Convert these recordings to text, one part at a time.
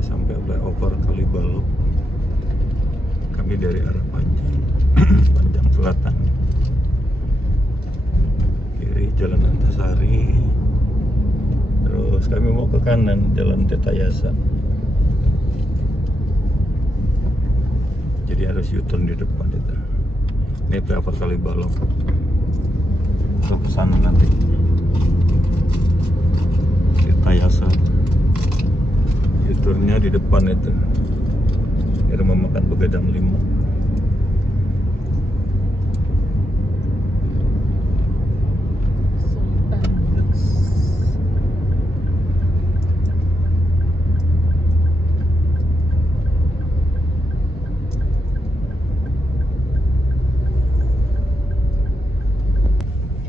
Udah sampai flyover Kalibalok. Kami dari arah Panjang Panjang Selatan. Kiri Jalan Antasari. Terus kami mau ke kanan Jalan Tetayasa. Jadi harus U-turn di depan itu. Ini flyover Kalibalok. Kita ke sana nanti. Tetayasa. U-turnnya di depan itu. Ini rumah makan Begadang 5.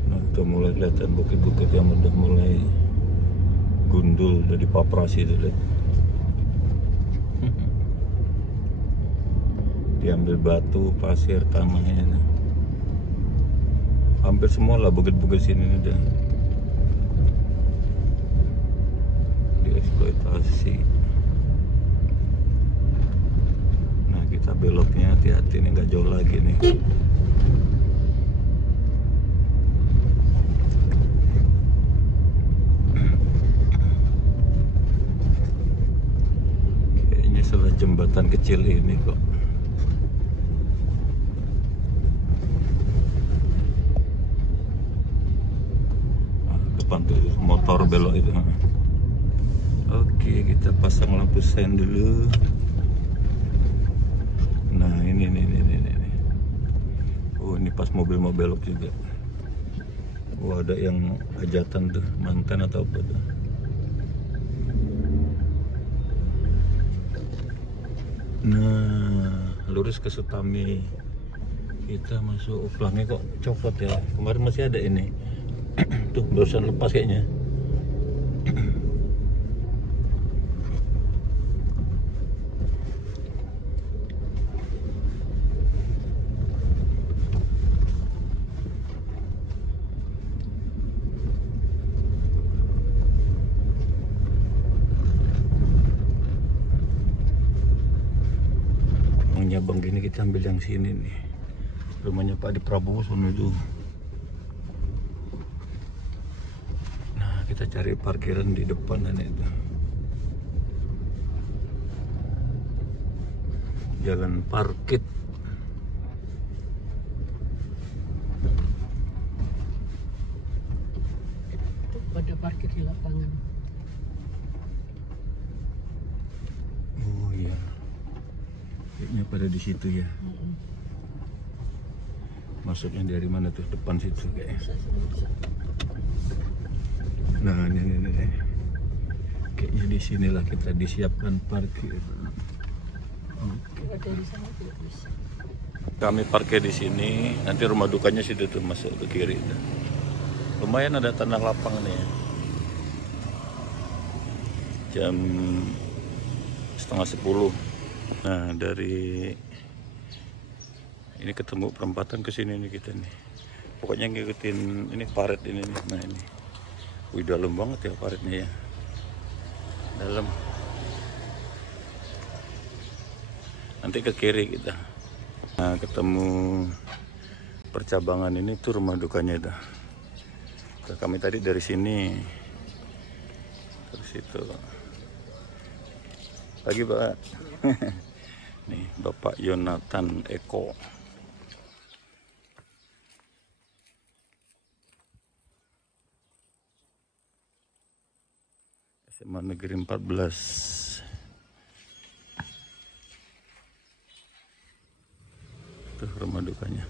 Nah, itu mulai kelihatan bukit-bukit yang udah mulai gundul, udah dipaprasi itu, lihat. Diambil batu, pasir, tanahnya. Hampir semua lah bukit-bukit sini udah dieksploitasi. Nah, kita beloknya hati-hati nih, nggak jauh lagi nih. Kayaknya salah jembatan kecil ini kok. Tuh motor belok itu. Oke, kita pasang lampu sen dulu. Nah, ini. Oh, ini pas mobil mau belok juga. Oh, ada yang hajatan tuh, mantan atau apa tuh. Nah, lurus ke Sutami. Kita masuk pelangnya kok copot ya. Kemarin masih ada ini. Tuh barusan lepas kayaknya. Nyabang gini kita ambil yang sini nih. Rumahnya Pak Adi Prabowo sono itu. Kita cari parkiran di depan itu. Jalan Parkit. Pada parkir di lapangan. Oh iya. Kayaknya pada di situ ya. Masuknya dari mana tuh? Depan situ kayaknya. Nah, ini. Kayaknya di sinilah kita disiapkan parkir. Dari sana tidak bisa. Kami parkir di sini, nanti rumah dukanya situ tuh masuk ke kiri. Lumayan ada tanah lapang nih ya. Jam 9:30. Nah, dari ini ketemu perempatan ke sini nih kita nih. Pokoknya ngikutin ini paret ini nih. Nah, ini. Wih, dalam banget ya paretnya ya. Dalam. Nanti ke kiri kita. Nah, ketemu percabangan ini tuh rumah dukanya itu. Kami tadi dari sini terus itu. Pagi, Pak. Nih, Bapak Yonatan Eko. SMA Negeri 14. Tuh rumah dukanya.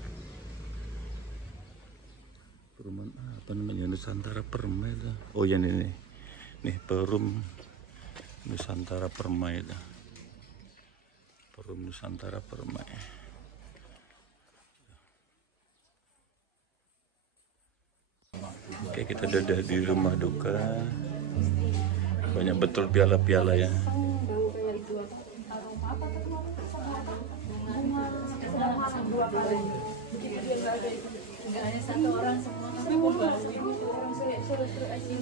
Perumahan apa namanya? Nusantara Permai. Oh ya, ini. Nih, Perum Nusantara Permai. Perum Nusantara Permai. Oke, kita udah di rumah duka. Banyak betul piala-piala ya. Enggak hanya satu orang, semua kami membahas ini. Orang suruh aja.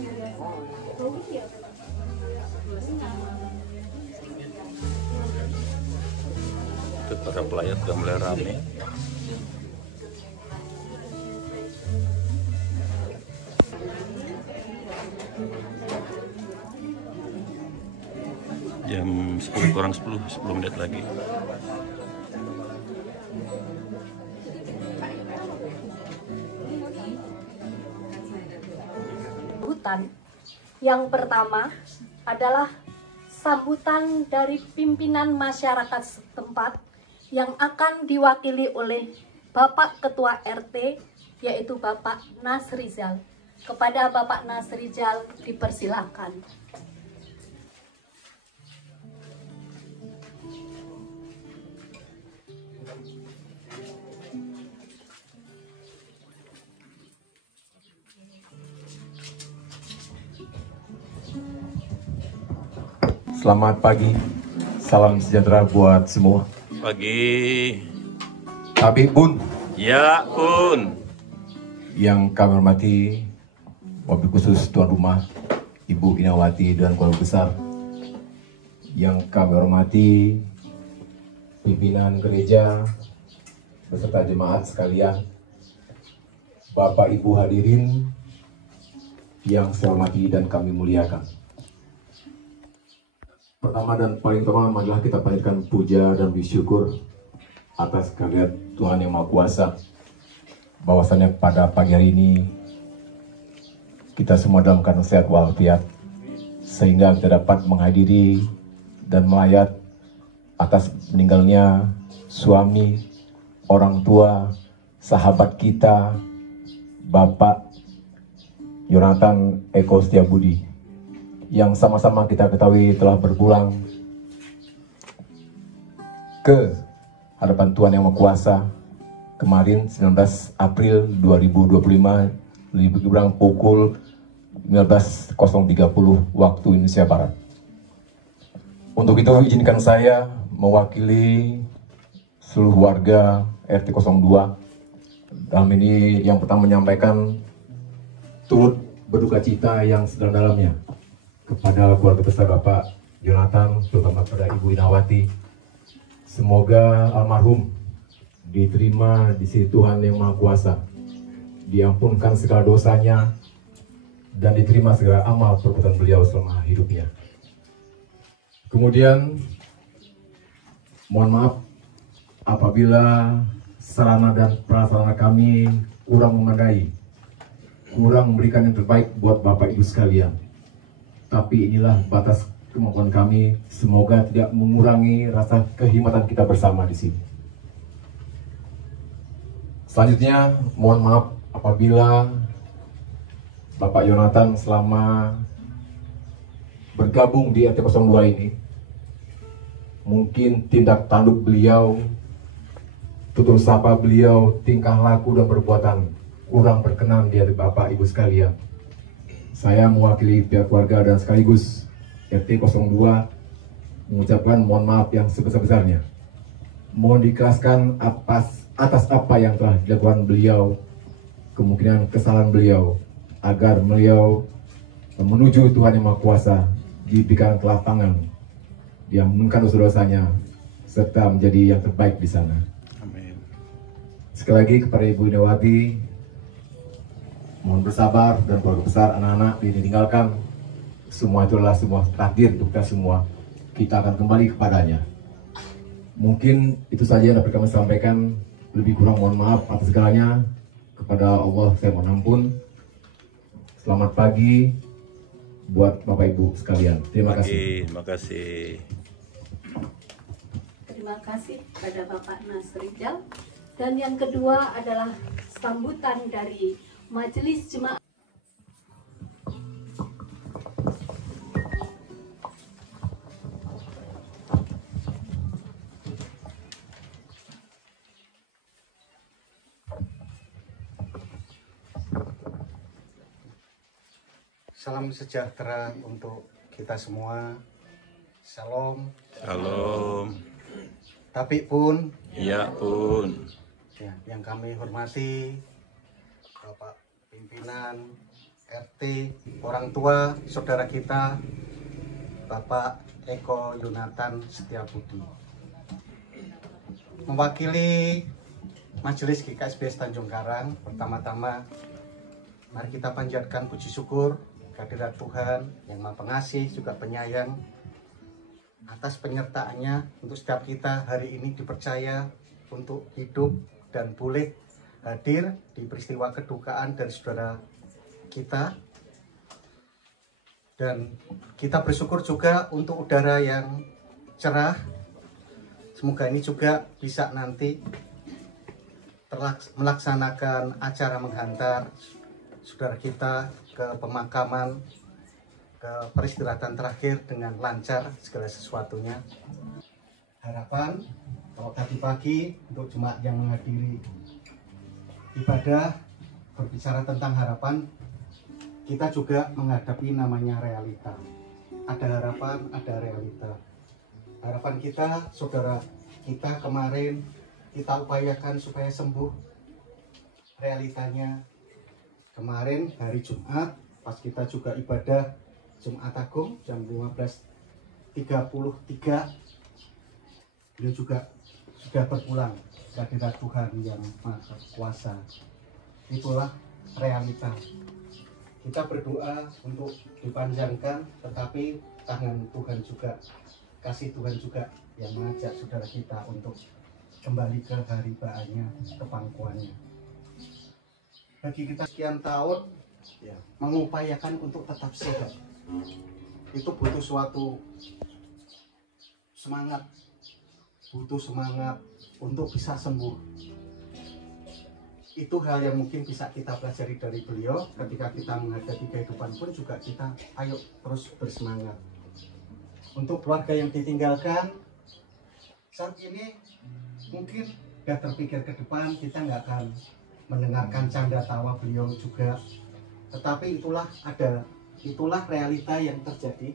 itu para pelayat udah mulai rame. Jam 10 kurang 10 menit lagi. Yang pertama adalah sambutan dari pimpinan masyarakat setempat yang akan diwakili oleh Bapak Ketua RT, yaitu Bapak Nasrizal. Kepada Bapak Nasrizal dipersilakan. Selamat pagi, salam sejahtera buat semua. Pagi. Tapi Bun, Ya Bun. yang kami hormati, wabil khusus tuan rumah, Ibu Inawati dan keluarga besar. Yang kami hormati, pimpinan gereja, beserta jemaat sekalian, Bapak Ibu hadirin yang saya hormati dan kami muliakan. Pertama dan paling utama adalah kita panjatkan puja dan bersyukur atas kehadirat Tuhan Yang Maha Kuasa. Bahwasannya pada pagi hari ini kita semua dalam keadaan sehat walafiat, sehingga kita dapat menghadiri dan melayat atas meninggalnya suami, orang tua, sahabat kita, Bapak Yonatan Eko Setiabudi, yang sama-sama kita ketahui telah berpulang ke hadapan Tuhan Yang Maha Kuasa kemarin 19 April 2025 lebih kurang pukul 19.030 waktu Indonesia Barat. Untuk itu izinkan saya mewakili seluruh warga RT 02 dalam ini yang pertama menyampaikan turut berduka cita yang sedalam-dalamnya kepada keluarga besar Bapak Yonatan, terutama kepada Ibu Inawati. Semoga almarhum diterima di sisi Tuhan Yang Maha Kuasa, diampunkan segala dosanya, dan diterima segala amal perbuatan beliau selama hidupnya. Kemudian, mohon maaf apabila sarana dan prasarana kami kurang memadai, kurang memberikan yang terbaik buat Bapak Ibu sekalian. Tapi inilah batas kemampuan kami, semoga tidak mengurangi rasa kehormatan kita bersama di sini. Selanjutnya, mohon maaf apabila Bapak Yonatan selama bergabung di RT 02 ini, mungkin tindak tanduk beliau, tutur sapa beliau, tingkah laku dan perbuatan kurang berkenan di hati Bapak Ibu sekalian. Saya mewakili pihak keluarga dan sekaligus RT 02 mengucapkan mohon maaf yang sebesar-besarnya. Mohon diikhlaskan atas apa yang telah dilakukan beliau, kemungkinan kesalahan beliau, agar beliau menuju Tuhan Yang Maha Kuasa diberikan kelapangan, diampunkan dosa-dosanya, serta menjadi yang terbaik di sana. Amin. Sekali lagi kepada Ibu Inawati, mohon bersabar, dan keluarga besar, anak-anak ditinggalkan, semua itu adalah semua takdir untuk kita semua. Kita akan kembali kepadanya. Mungkin itu saja yang dapat kami sampaikan. Lebih kurang mohon maaf atas segalanya. Kepada Allah saya mohon ampun. Selamat pagi buat Bapak Ibu sekalian. Terima kasih. Terima kasih. Terima kasih kepada Bapak Nasrizal. Dan yang kedua adalah sambutan dari Majelis Jemaat. Salam sejahtera untuk kita semua. Shalom. Shalom. Tapi pun, Ya Bun. ya, yang kami hormati Bapak pimpinan RT, orang tua, saudara kita, Bapak Eko Yonatan Setiabudi. mewakili Majelis GKSBS Tanjung Karang, pertama-tama mari kita panjatkan puji syukur kehadirat Tuhan yang Maha Pengasih juga penyayang atas penyertaannya untuk setiap kita hari ini dipercaya untuk hidup dan boleh hadir di peristiwa kedukaan dari saudara kita. Dan kita bersyukur juga untuk udara yang cerah. Semoga ini juga bisa nanti melaksanakan acara menghantar saudara kita ke pemakaman, ke peristirahatan terakhir dengan lancar segala sesuatunya. Harapan kalau tadi pagi untuk jemaat yang menghadiri ibadah berbicara tentang harapan, kita juga menghadapi namanya realita. Ada harapan, ada realita. Harapan kita, saudara kita kemarin kita upayakan supaya sembuh. Realitanya kemarin hari Jumat pas kita juga ibadah Jumat Agung jam 15.33 beliau juga sudah berpulang ke hadirat Tuhan yang Maha Kuasa. Itulah realita. Kita berdoa untuk dipanjangkan, tetapi tangan Tuhan juga, kasih Tuhan juga yang mengajak saudara kita untuk kembali ke hari bahannya, ke pangkuannya. Bagi kita sekian tahun ya, mengupayakan untuk tetap sehat, itu butuh suatu semangat, untuk bisa sembuh. Itu hal yang mungkin bisa kita pelajari dari beliau. Ketika kita menghadapi kehidupan pun juga kita ayo terus bersemangat. Untuk keluarga yang ditinggalkan saat ini mungkin gak terpikir ke depan, kita nggak akan mendengarkan canda tawa beliau juga, tetapi itulah realita yang terjadi.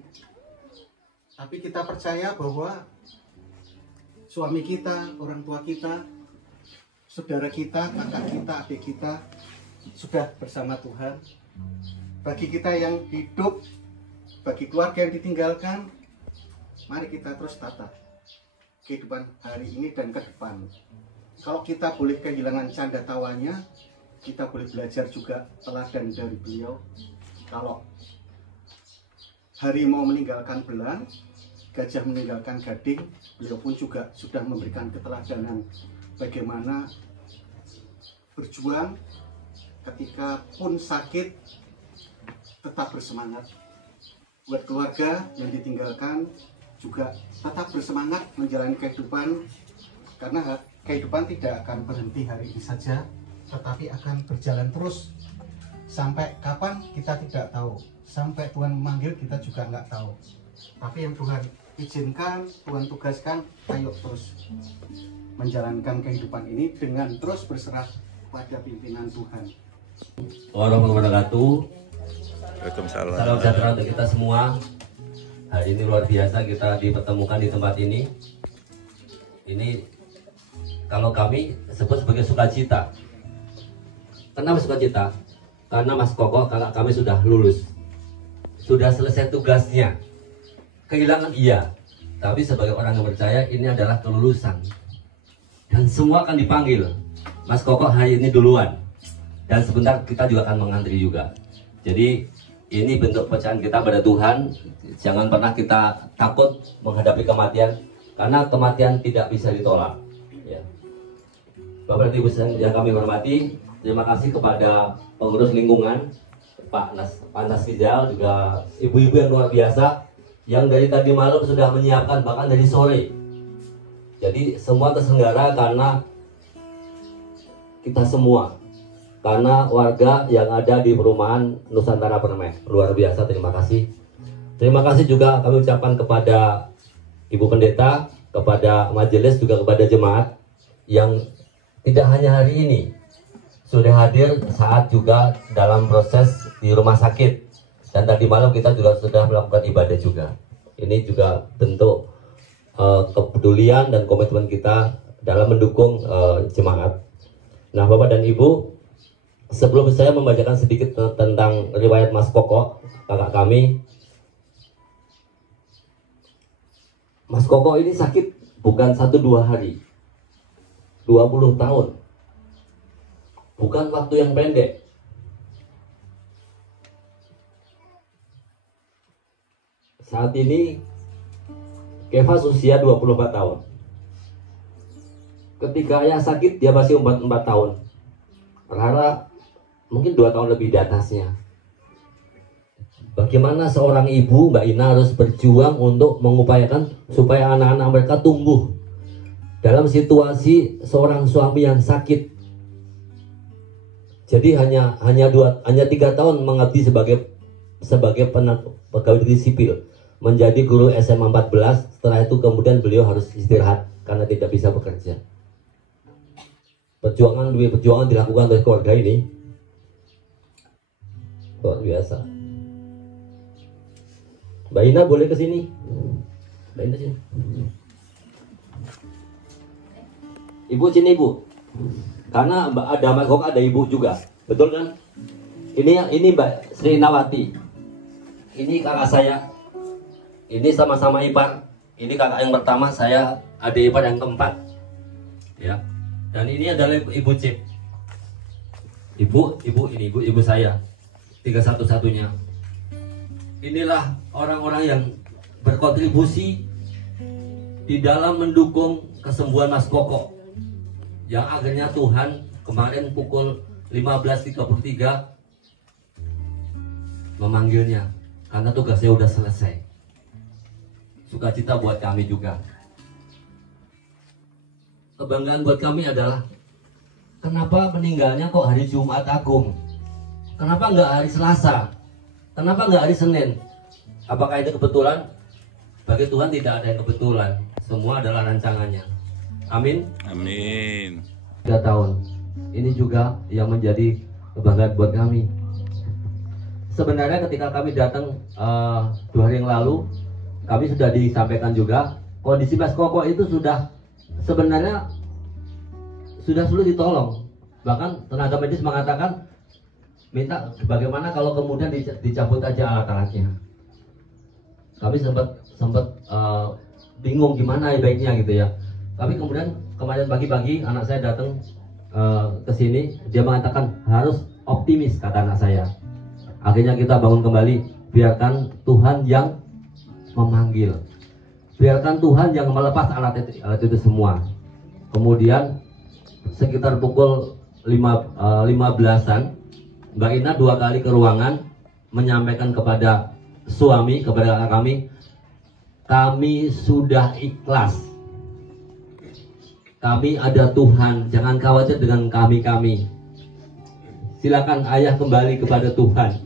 Tapi kita percaya bahwa suami kita, orang tua kita, saudara kita, kakak kita, adik kita sudah bersama Tuhan. Bagi kita yang hidup, bagi keluarga yang ditinggalkan, mari kita terus tata kehidupan hari ini dan ke depan. Kalau kita boleh kehilangan canda tawanya, kita boleh belajar juga teladan dari beliau. Kalau harimau meninggalkan belang, gajah meninggalkan gading, beliau pun juga sudah memberikan keteladanan bagaimana berjuang ketika pun sakit tetap bersemangat. Buat keluarga yang ditinggalkan juga tetap bersemangat menjalani kehidupan, karena kehidupan tidak akan berhenti hari ini saja, tetapi akan berjalan terus sampai kapan kita tidak tahu, sampai Tuhan memanggil kita juga nggak tahu. Tapi yang Tuhan izinkan, Tuhan tugaskan, ayo terus menjalankan kehidupan ini dengan terus berserah pada pimpinan Tuhan. Warahmatullahi wabarakatuh. Waalaikumsalam. Salam sejahtera untuk kita semua. Hari ini luar biasa kita dipertemukan di tempat ini. Ini kalau kami sebut sebagai sukacita. Kenapa sukacita? Karena Mas Koko, kakak kami sudah lulus, sudah selesai tugasnya. Kehilangan iya, tapi sebagai orang yang percaya ini adalah kelulusan. Dan semua akan dipanggil. Mas Koko hari ini duluan. Dan sebentar kita juga akan mengantri juga. Jadi ini bentuk percayaan kita pada Tuhan. Jangan pernah kita takut menghadapi kematian, karena kematian tidak bisa ditolak. Ya. Bapak dan Ibu yang kami hormati, terima kasih kepada pengurus lingkungan, Pak Nas Rizal, juga ibu-ibu yang luar biasa, yang dari tadi malam sudah menyiapkan, bahkan dari sore. Jadi semua terselenggara karena kita semua, karena warga yang ada di perumahan Nusantara Permai. Luar biasa, terima kasih. Terima kasih juga kami ucapkan kepada Ibu Pendeta, kepada majelis, juga kepada jemaat yang tidak hanya hari ini sudah hadir saat juga dalam proses di rumah sakit, dan tadi malam kita juga sudah melakukan ibadah juga. Ini juga bentuk kepedulian dan komitmen kita dalam mendukung jemaat. Nah, Bapak dan Ibu, sebelum saya membacakan sedikit tentang riwayat Mas Koko, kakak kami, Mas Koko ini sakit bukan 1-2 hari, 20 tahun. Bukan waktu yang pendek. Saat ini Kefas usia 24 tahun. Ketika ayah sakit dia masih 4 tahun. Rara mungkin 2 tahun lebih di atasnya. Bagaimana seorang ibu, Mbak Ina, harus berjuang untuk mengupayakan supaya anak-anak mereka tumbuh dalam situasi seorang suami yang sakit. Jadi hanya 3 tahun mengabdi sebagai pegawai negeri sipil, menjadi guru SMA 14. Setelah itu kemudian beliau harus istirahat karena tidak bisa bekerja. Perjuangan dilakukan oleh keluarga ini luar biasa. Mbak Ina boleh ke sini. Mbak Ina sini. Ibu sini, Ibu. Karena ada Mas Koko, ada Ibu juga. Betul kan? Ini Mbak Sri Nawati. Ini kakak saya. Ini sama-sama ipar. Ini kakak yang pertama, saya adik ipar yang keempat. Ya. Dan ini adalah Ibu Cip. Ibu saya. 3 satu-satunya. Inilah orang-orang yang berkontribusi di dalam mendukung kesembuhan Mas Koko, yang akhirnya Tuhan kemarin pukul 15.33 memanggilnya karena tugasnya udah selesai. Sukacita buat kami juga. Kebanggaan buat kami adalah kenapa meninggalnya kok hari Jumat Agung? Kenapa nggak hari Selasa? Kenapa nggak hari Senin? Apakah itu kebetulan? Bagi Tuhan tidak ada yang kebetulan. Semua adalah rancangannya. Amin. Amin. 3 tahun. Ini juga yang menjadi kebanggaan buat kami. Sebenarnya ketika kami datang 2 hari yang lalu, kami sudah disampaikan juga kondisi Mas Koko itu sebenarnya sudah sulit ditolong. Bahkan tenaga medis mengatakan minta bagaimana kalau kemudian dicabut aja alat-alatnya. Kami sempat bingung gimana baiknya gitu ya. Tapi kemudian kemarin pagi-pagi anak saya datang ke sini, dia mengatakan harus optimis, kata anak saya. Akhirnya kita bangun kembali, biarkan Tuhan yang memanggil, biarkan Tuhan yang melepas alat itu semua. Kemudian sekitar pukul 15-an, Mbak Ina 2 kali ke ruangan menyampaikan kepada suami, kepada kakak kami sudah ikhlas. Kami ada Tuhan, jangan khawatir dengan kami. Silakan ayah kembali kepada Tuhan.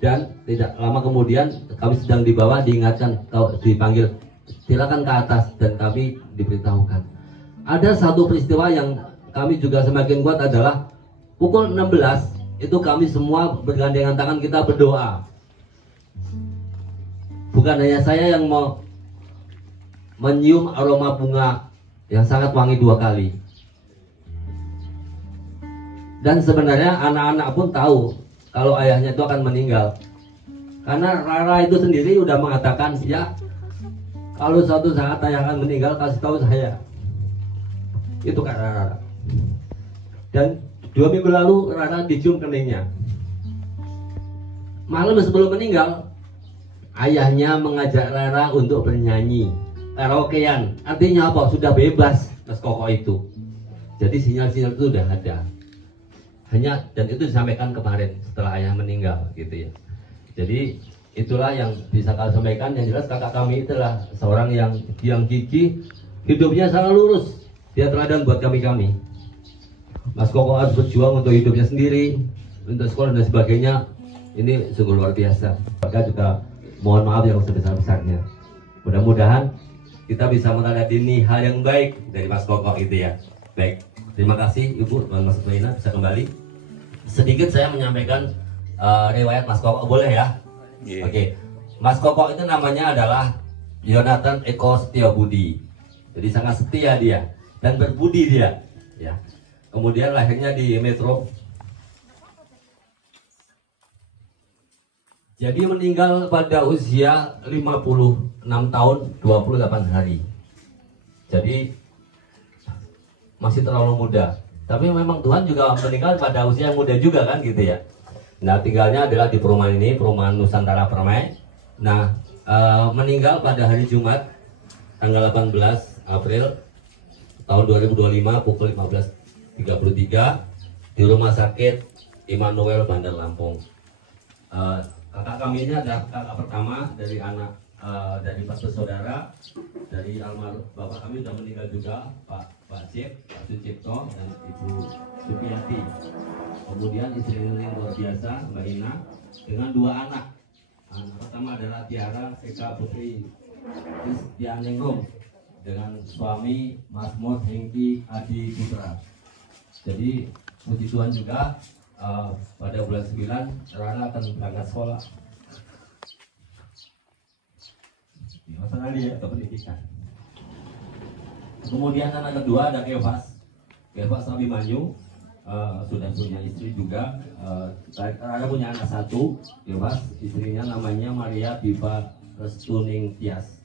Dan tidak lama kemudian kami sedang dibawa, diingatkan, dipanggil, silakan ke atas, dan kami diberitahukan. Ada satu peristiwa yang kami juga semakin kuat adalah pukul 16 itu kami semua bergandengan tangan, kita berdoa. Bukan hanya saya yang mau menyium aroma bunga yang sangat wangi 2 kali. Dan sebenarnya anak-anak pun tahu kalau ayahnya itu akan meninggal. Karena Rara itu sendiri udah mengatakan, ya kalau suatu saat ayah akan meninggal kasih tahu saya. Itu kata Rara. Dan 2 minggu lalu Rara dicium keningnya. Malam sebelum meninggal, ayahnya mengajak Rara untuk bernyanyi karaokean. Artinya apa? Sudah bebas Mas Koko itu. Jadi sinyal-sinyal itu sudah ada. Dan itu disampaikan kemarin setelah ayah meninggal gitu ya. Jadi itulah yang bisa kami sampaikan. Yang jelas kakak kami itulah seorang yang gigih, hidupnya sangat lurus. Dia teladan buat kami. Mas Koko harus berjuang untuk hidupnya sendiri, untuk sekolah dan sebagainya. Ini sungguh luar biasa. Maka juga mohon maaf yang sebesar-besarnya. Mudah-mudahan kita bisa meneladani hal yang baik dari Mas Koko itu ya. Baik, terima kasih Ibu dan Mas Ina, bisa kembali. Sedikit saya menyampaikan riwayat Mas Koko, boleh ya? Yeah. Oke. Mas Koko itu namanya adalah Yonatan Eko Setiabudi. Jadi sangat setia dia dan berbudi dia. Ya. Kemudian lahirnya di Metro. Jadi meninggal pada usia 56 tahun 28 hari. Jadi masih terlalu muda. Tapi memang Tuhan juga meninggal pada usia yang muda juga kan gitu ya. Nah, tinggalnya adalah di perumahan ini, perumahan Nusantara Permai. Nah, meninggal pada hari Jumat tanggal 18 April tahun 2025 pukul 15.33 di Rumah Sakit Immanuel Bandar Lampung. Kakak kami ini adalah kakak pertama dari anak dari 4 bersaudara. Dari almarhum bapak kami sudah meninggal juga, Pak Cip, Pak Sucipto dan Ibu Supiati. Kemudian istri yang luar biasa, Mbak Ina, dengan 2 anak. Anak pertama adalah Tiara Eka Putri Kristianingrum dengan suami Masmur Hengki Adi Putra. Jadi puji Tuhan juga pada bulan 9 Rana akan berangkat sekolah. Masalah dia ke pendidikan. Kemudian anak kedua ada Kevas Abimanyu, sudah punya istri juga. Saya punya anak 1, Kevas, istrinya namanya Maria Biva Restuning Tias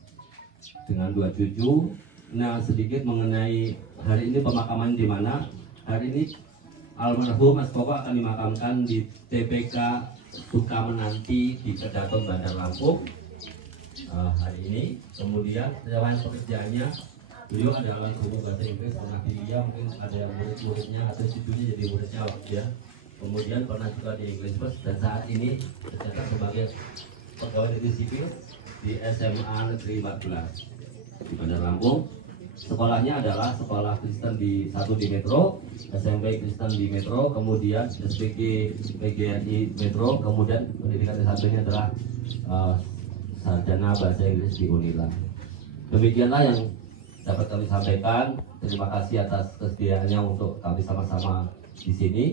dengan 2 cucu. Nah, sedikit mengenai hari ini pemakaman di mana. Hari ini almarhum Mas Koko akan dimakamkan di TPK Sukamenanti di Kedaton Bandar Lampung hari ini. Kemudian selain pekerjaannya, beliau adalah guru bahasa Inggris, pernah dia mungkin ada murid-muridnya atau cucunya jadi muridnya ya. Kemudian pernah juga di English First dan saat ini tercatat sebagai pegawai negeri sipil di SMA Negeri 14 di Bandar Lampung. Sekolahnya adalah sekolah Kristen di Metro, SMP Kristen di Metro, kemudian SPG PGRI Metro, kemudian pendidikan satunya adalah sarjana bahasa Inggris di Unila. Demikianlah yang dapat kami sampaikan. Terima kasih atas kesediaannya untuk kami sama-sama di sini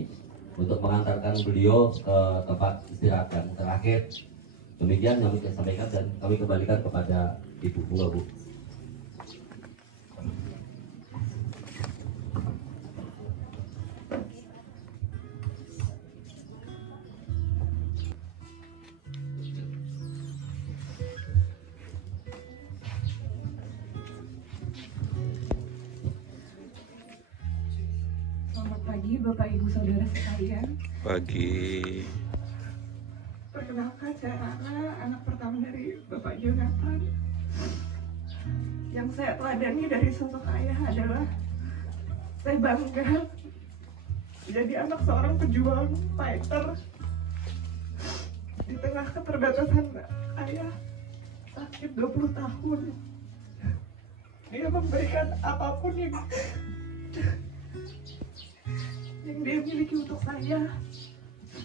untuk mengantarkan beliau ke tempat istirahat yang terakhir. Demikian yang kami sampaikan dan kami kembalikan kepada Ibu Bu. Selamat pagi Bapak Ibu Saudara sekalian. Pagi. Perkenalkan saya Rana, anak pertama dari Bapak Jonathan. Yang saya teladani dari sosok ayah adalah saya bangga jadi anak seorang pejuang fighter. Di tengah keterbatasan ayah sakit 20 tahun, dia memberikan apapun yang dia miliki untuk saya,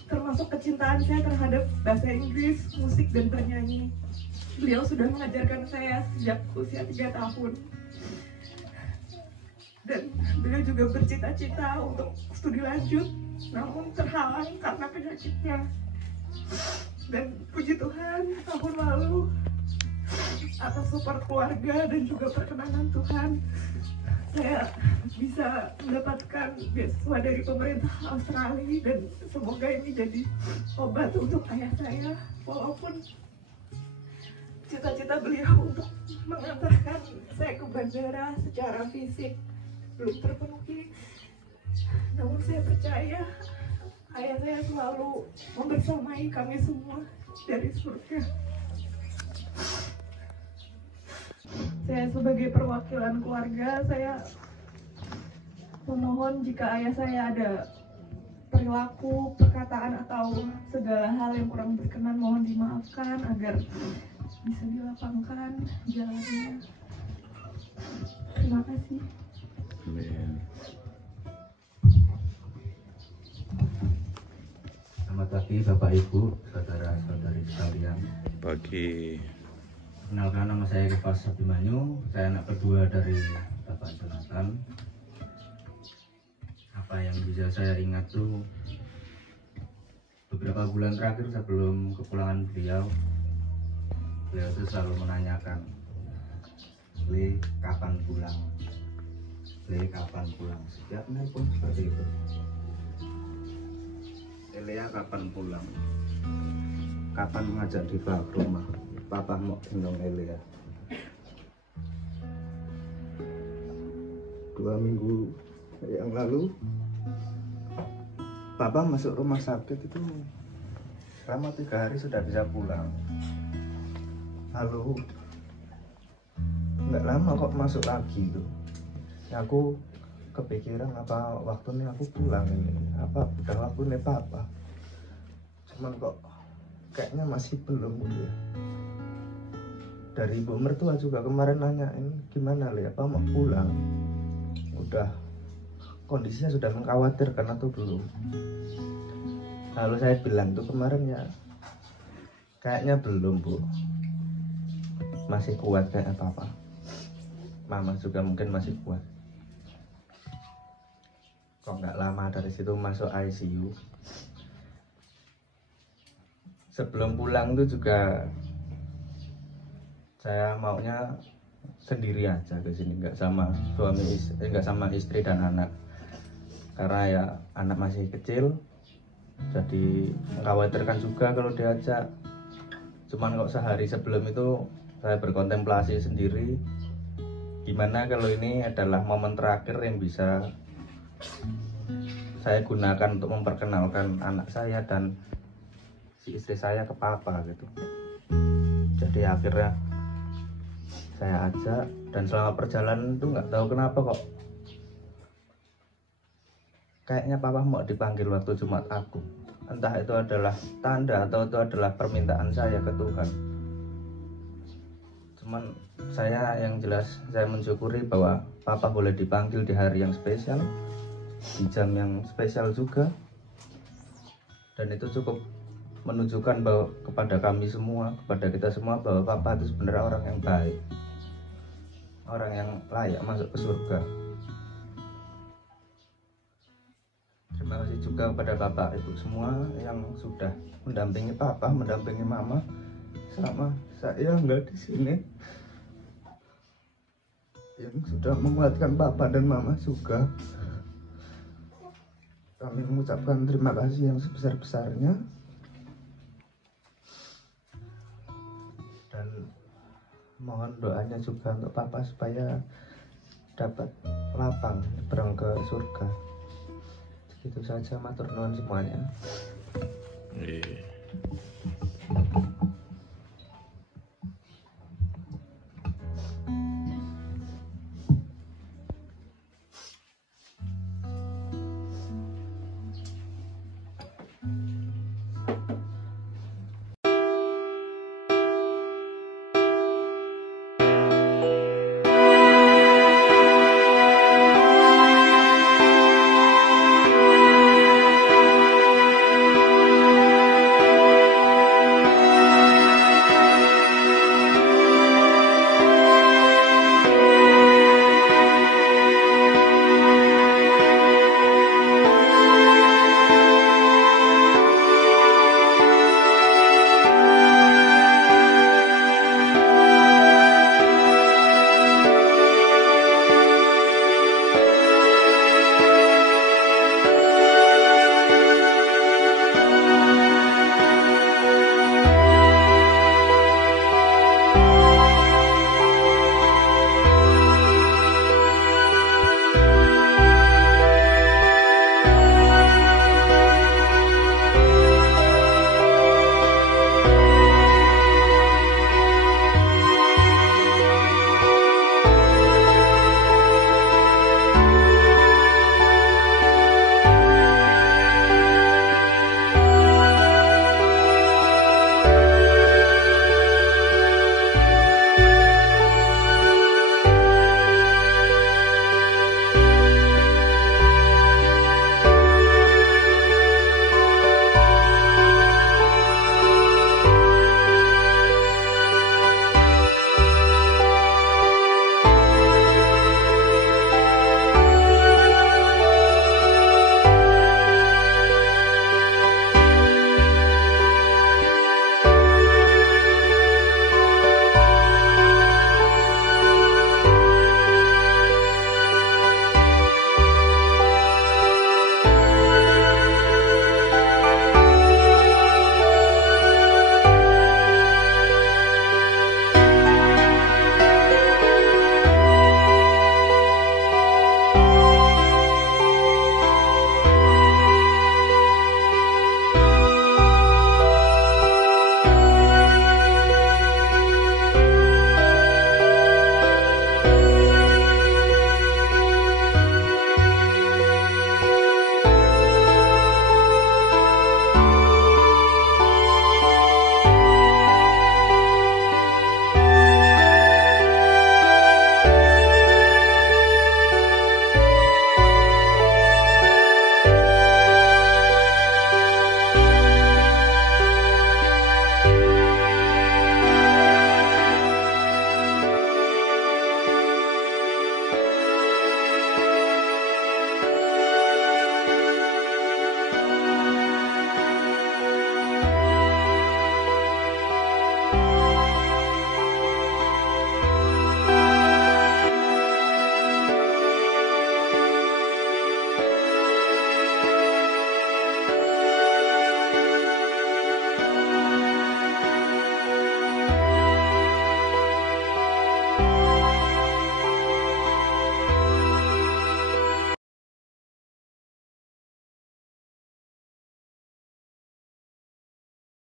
termasuk kecintaan saya terhadap bahasa Inggris, musik, dan bernyanyi. Beliau sudah mengajarkan saya sejak usia 3 tahun. Dan beliau juga bercita-cita untuk studi lanjut, namun terhalang karena penyakitnya. Dan puji Tuhan, tahun lalu atas support keluarga dan juga perkenanan Tuhan, saya bisa mendapatkan beasiswa dari pemerintah Australia, dan semoga ini jadi obat untuk ayah saya. Walaupun cita-cita beliau untuk mengantarkan saya ke bandara secara fisik belum terpenuhi, namun saya percaya ayah saya selalu membersamai kami semua dari surga. Saya sebagai perwakilan keluarga, saya memohon jika ayah saya ada perilaku, perkataan, atau segala hal yang kurang berkenan, mohon dimaafkan agar bisa dilapangkan jalannya. Terima kasih. Amin. Selamat pagi Bapak Ibu, saudara-saudari sekalian. Pagi. Kenalkan, nama saya Kevas Abimanyu, saya anak kedua dari Bapak Jonathan. Apa yang bisa saya ingat tuh beberapa bulan terakhir sebelum kepulangan beliau tuh selalu menanyakan, Le, kapan pulang? Le, kapan pulang? Setiap nelpon seperti itu. Elia kapan pulang? Kapan mengajak Diva ke rumah? Papa mau gendong Elia. 2 minggu yang lalu Papa masuk rumah sakit itu selama 3 hari sudah bisa pulang. Lalu nggak lama kok masuk lagi tuh. Aku kepikiran apa waktunya aku pulang ini, apa udah waktunya Papa. Cuman kok kayaknya masih belum gitu ya. Dari ibu mertua juga kemarin nanyain gimana Le, apa mau pulang? Udah kondisinya sudah mengkhawatirkan atau belum? Lalu saya bilang tuh kemarin ya kayaknya belum Bu, masih kuat kayaknya Papa. Mama juga mungkin masih kuat. Kok nggak lama dari situ masuk ICU. Sebelum pulang tuh juga saya maunya sendiri aja ke sini, nggak sama nggak sama istri dan anak, karena ya anak masih kecil, jadi mengkhawatirkan juga kalau diajak. Cuman kok sehari sebelum itu saya berkontemplasi sendiri, gimana kalau ini adalah momen terakhir yang bisa saya gunakan untuk memperkenalkan anak saya dan si istri saya ke Papa gitu. Jadi akhirnya saya ajak, dan selama perjalanan itu nggak tahu kenapa kok kayaknya Papa mau dipanggil waktu Jumat Agung. Entah itu adalah tanda atau itu adalah permintaan saya ke Tuhan. Cuman saya yang jelas saya mensyukuri bahwa Papa boleh dipanggil di hari yang spesial, di jam yang spesial juga, dan itu cukup menunjukkan bahwa kepada kami semua, kepada kita semua, bahwa Papa itu sebenarnya orang yang baik, orang yang layak masuk ke surga. Terima kasih juga kepada Bapak Ibu semua yang sudah mendampingi Papa, mendampingi Mama selama saya nggak di sini, yang sudah menguatkan Papa dan Mama juga. Kami mengucapkan terima kasih yang sebesar-besarnya, dan mohon doanya juga untuk Papa supaya dapat lapang nyebrang ke surga. Itu saja, matur nuwun semuanya. Iya.